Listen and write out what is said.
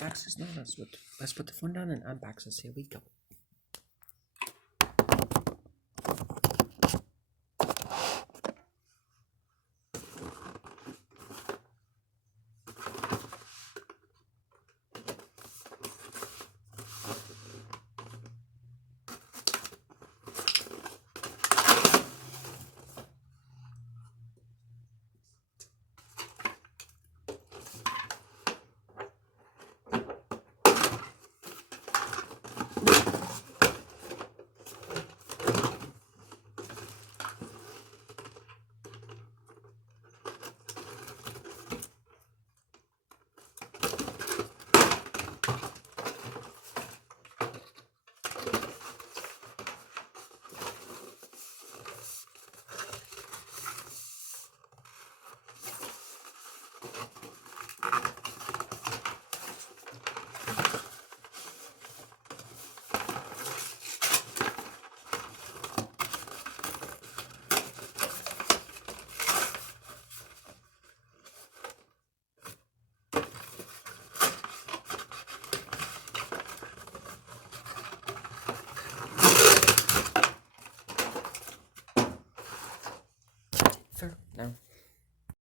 Unboxes? No, let's put the phone down and unbox this. Here we go. Fair. No.